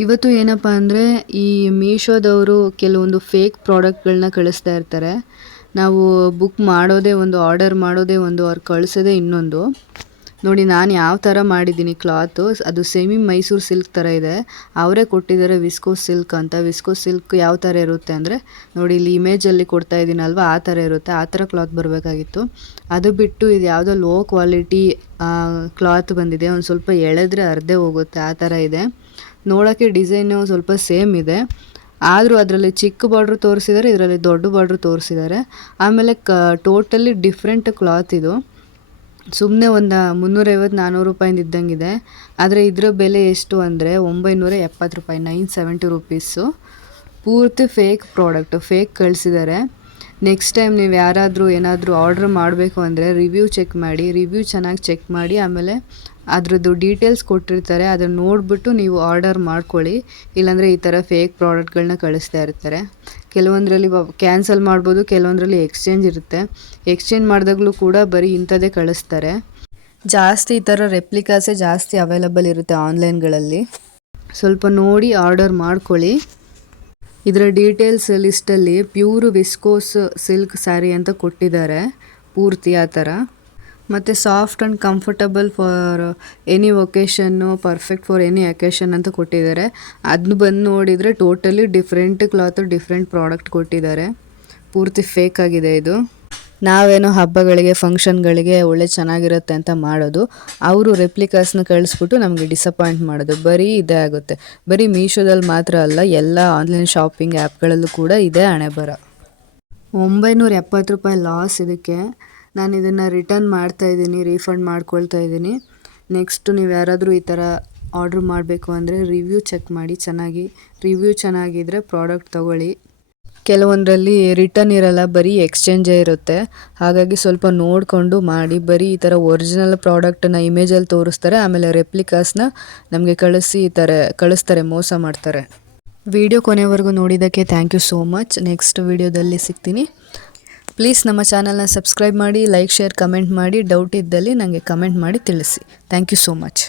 ಇವತ್ತು ಏನಪ್ಪ ಅಂದರೆ ಈ ಮೀಶೋದವರು ಕೆಲವೊಂದು ಫೇಕ್ ಪ್ರಾಡಕ್ಟ್ಗಳನ್ನ ಕಳಿಸ್ತಾ ಇರ್ತಾರೆ. ನಾವು ಬುಕ್ ಮಾಡೋದೇ ಒಂದು ಆರ್ಡರ್ ಮಾಡೋದೇ ಒಂದು ಅವ್ರು ಕಳಿಸೋದೇ ಇನ್ನೊಂದು. ನೋಡಿ, ನಾನು ಯಾವ ಥರ ಮಾಡಿದ್ದೀನಿ ಕ್ಲಾತು ಅದು ಸೆಮಿ ಮೈಸೂರು ಸಿಲ್ಕ್ ಥರ ಇದೆ. ಅವರೇ ಕೊಟ್ಟಿದ್ದಾರೆ ವಿಸ್ಕೋ ಸಿಲ್ಕ್ ಅಂತ. ವಿಸ್ಕೋ ಸಿಲ್ಕ್ ಯಾವ ಥರ ಇರುತ್ತೆ ಅಂದರೆ, ನೋಡಿ, ಇಲ್ಲಿ ಇಮೇಜಲ್ಲಿ ಕೊಡ್ತಾ ಇದ್ದೀನಲ್ವ ಆ ಥರ ಇರುತ್ತೆ. ಆ ಥರ ಕ್ಲಾತ್ ಬರಬೇಕಾಗಿತ್ತು. ಅದು ಬಿಟ್ಟು ಇದು ಯಾವುದೋ ಲೋ ಕ್ವಾಲಿಟಿ ಕ್ಲಾತ್ ಬಂದಿದೆ. ಒಂದು ಸ್ವಲ್ಪ ಎಳೆದ್ರೆ ಅರ್ಧೇ ಹೋಗುತ್ತೆ. ಆ ಥರ ಇದೆ. ನೋಡೋಕ್ಕೆ ಡಿಸೈನು ಸ್ವಲ್ಪ ಸೇಮ್ ಇದೆ. ಆದರೂ ಅದರಲ್ಲಿ ಚಿಕ್ಕ ಬಾರ್ಡ್ರ್ ತೋರಿಸಿದ್ದಾರೆ ಇದರಲ್ಲಿ ದೊಡ್ಡ ಬಾರ್ಡ್ರ್ ತೋರಿಸಿದ್ದಾರೆ ಆಮೇಲೆ ಕ, ಟೋಟಲಿ ಡಿಫ್ರೆಂಟ್ ಕ್ಲಾತ್ ಇದು. ಸುಮ್ಮನೆ ಒಂದು ಮುನ್ನೂರೈವತ್ತು ನಾನ್ನೂರು ರೂಪಾಯಿಂದ ಇದ್ದಂಗಿದೆ. ಆದರೆ ಇದರ ಬೆಲೆ ಎಷ್ಟು ಅಂದರೆ ಒಂಬೈನೂರ ಎಪ್ಪತ್ತು ರೂಪಾಯಿ, ನೈನ್ ಸೆವೆಂಟಿ ರುಪೀಸು. ಪೂರ್ತಿ ಫೇಕ್ ಪ್ರಾಡಕ್ಟು ಫೇಕ್ ಕಳಿಸಿದ್ದಾರೆ ನೆಕ್ಸ್ಟ್ ಟೈಮ್ ನೀವು ಯಾರಾದರೂ ಏನಾದರೂ ಆರ್ಡ್ರ್ ಮಾಡಬೇಕು ಅಂದರೆ ರಿವ್ಯೂ ಚೆಕ್ ಮಾಡಿ ರಿವ್ಯೂ ಚೆನ್ನಾಗಿ ಚೆಕ್ ಮಾಡಿ, ಆಮೇಲೆ ಅದರದ್ದು ಡೀಟೇಲ್ಸ್ ಕೊಟ್ಟಿರ್ತಾರೆ, ಅದನ್ನು ನೋಡಿಬಿಟ್ಟು ನೀವು ಆರ್ಡರ್ ಮಾಡ್ಕೊಳ್ಳಿ. ಇಲ್ಲಾಂದರೆ ಈ ಥರ ಫೇಕ್ ಪ್ರಾಡಕ್ಟ್ಗಳನ್ನ ಕಳಿಸ್ತಾ ಇರ್ತಾರೆ. ಕೆಲವೊಂದರಲ್ಲಿ ಕ್ಯಾನ್ಸಲ್ ಮಾಡ್ಬೋದು, ಕೆಲವೊಂದರಲ್ಲಿ ಎಕ್ಸ್ಚೇಂಜ್ ಇರುತ್ತೆ. ಎಕ್ಸ್ಚೇಂಜ್ ಮಾಡಿದಾಗಲೂ ಕೂಡ ಬರೀ ಇಂಥದ್ದೇ ಕಳಿಸ್ತಾರೆ. ಜಾಸ್ತಿ ಈ ಥರ ರೆಪ್ಲಿಕಾಸೇ ಜಾಸ್ತಿ ಅವೈಲಬಲ್ ಇರುತ್ತೆ ಆನ್ಲೈನ್ಗಳಲ್ಲಿ ಸ್ವಲ್ಪ ನೋಡಿ ಆರ್ಡರ್ ಮಾಡ್ಕೊಳ್ಳಿ. ಇದರ ಡೀಟೇಲ್ಸ್ ಲಿಸ್ಟಲ್ಲಿ ಪ್ಯೂರ್ ವಿಸ್ಕೋಸ್ ಸಿಲ್ಕ್ ಸ್ಯಾರಿ ಅಂತ ಕೊಟ್ಟಿದ್ದಾರೆ, ಪೂರ್ತಿ ಆ ಥರ ಮತ್ತು soft and comfortable for any occasion perfect for any occasion ಅಂತ ಕೊಟ್ಟಿದ್ದಾರೆ. ಅದನ್ನ ಬಂದು ನೋಡಿದರೆ totally different cloth different product ಕೊಟ್ಟಿದ್ದಾರೆ. ಪೂರ್ತಿ ಫೇಕ್ ಆಗಿದೆ ಇದು. ನಾವೇನೋ ಹಬ್ಬಗಳಿಗೆ ಫಂಕ್ಷನ್ಗಳಿಗೆ ಒಳ್ಳೆ ಚೆನ್ನಾಗಿರುತ್ತೆ ಅಂತ ಮಾಡೋದು, ಅವರು ರೆಪ್ಲಿಕಾಸ್ನ ಕಳಿಸ್ಬಿಟ್ಟು ನಮಗೆ ಡಿಸಪಾಯಿಂಟ್ ಮಾಡೋದು, ಬರೀ ಇದೇ ಆಗುತ್ತೆ. ಬರೀ ಮೀಶೋದಲ್ಲಿ ಮಾತ್ರ ಅಲ್ಲ, ಎಲ್ಲ ಆನ್ಲೈನ್ ಶಾಪಿಂಗ್ ಆ್ಯಪ್ಗಳಲ್ಲೂ ಕೂಡ ಇದೇ ಹಣೆ ಬರ. ಒಂಬೈನೂರ ಎಪ್ಪತ್ತು ರೂಪಾಯಿ ಲಾಸ್ ಇದಕ್ಕೆ. ನಾನು ಇದನ್ನು ರಿಟರ್ನ್ ಮಾಡ್ತಾ ಇದ್ದೀನಿ ರೀಫಂಡ್ ಮಾಡ್ಕೊಳ್ತಾ ಇದ್ದೀನಿ. ನೆಕ್ಸ್ಟ್ ನೀವು ಯಾರಾದರೂ ಈ ಥರ ಆರ್ಡ್ರ್ ಮಾಡಬೇಕು ಅಂದರೆ ರಿವ್ಯೂ ಚೆಕ್ ಮಾಡಿ, ಚೆನ್ನಾಗಿ ರಿವ್ಯೂ ಚೆನ್ನಾಗಿದ್ದರೆ ಪ್ರಾಡಕ್ಟ್ ತೊಗೊಳ್ಳಿ. ಕೆಲವೊಂದರಲ್ಲಿ ರಿಟರ್ನ್ ಇರಲ್ಲ, ಬರೀ ಎಕ್ಸ್ಚೇಂಜೇ ಇರುತ್ತೆ. ಹಾಗಾಗಿ ಸ್ವಲ್ಪ ನೋಡಿಕೊಂಡು ಮಾಡಿ, ಬರೀ ಈ ಥರ ಒರಿಜಿನಲ್ ಪ್ರಾಡಕ್ಟನ್ನು ಇಮೇಜಲ್ಲಿ ತೋರಿಸ್ತಾರೆ, ಆಮೇಲೆ ರೆಪ್ಲಿಕಾಸ್ನ ನಮಗೆ ಕಳಿಸಿ ಈ ಥರ ಕಳಿಸ್ತಾರೆ, ಮೋಸ ಮಾಡ್ತಾರೆ. ವಿಡಿಯೋ ಕೊನೆವರೆಗೂ ನೋಡಿದ್ದಕ್ಕೆ thank you so much next ವಿಡಿಯೋದಲ್ಲಿ ಸಿಗ್ತೀನಿ. ಪ್ಲೀಸ್ ನಮ್ಮ ಚಾನಲ್ನ ಸಬ್ಸ್ಕ್ರೈಬ್ ಮಾಡಿ ಲೈಕ್ ಶೇರ್ ಕಮೆಂಟ್ ಮಾಡಿ. ಡೌಟ್ ಇದ್ದಲ್ಲಿ ನನಗೆ ಕಮೆಂಟ್ ಮಾಡಿ ತಿಳಿಸಿ. Thank you so much